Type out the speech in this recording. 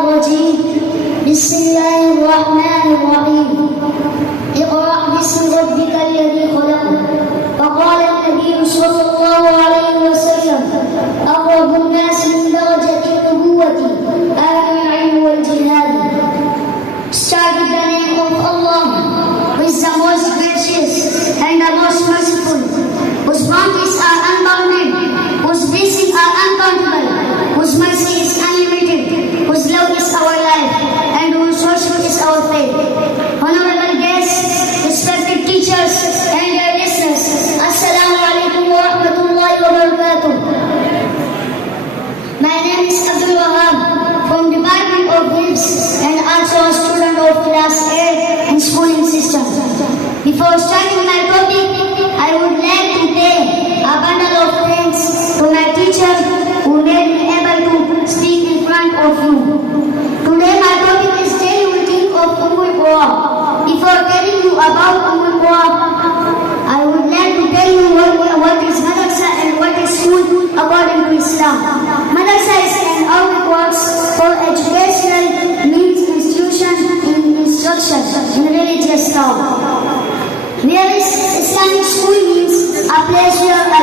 الرجيم بسم الله الرحمن الرحيم اقرأ باسم ربك الذي خلق فقال النبي صلى الله عليه وسلم أقرب الناس من درجة النبوة أهل العلم والجهاد. Start with the name of Allah, who is the most gracious and the most merciful, whose bounties are unbounded, whose blessings are uncountable, whose mercy is unlimited, whose love is our life, and whose worship is our faith. Honorable guests, respected teachers, and dear listeners, Assalamu alaikum wa rahmatullahi wa barakatuh. My name is Abdul Wahab from Department of Hifz and also a student of class 8 in schooling system. Before starting my topic, I would like to pay a bundle of thanks to my teacher who made me able to speak in front of you. Today my topic is daily routine of Qura. Before telling you about Qura, I would like to tell you what is madrasa and what is school according to Islam. Madrasa is an Arabic word for educational means institution in instruction in religious law. Whereas Islamic school means a place where a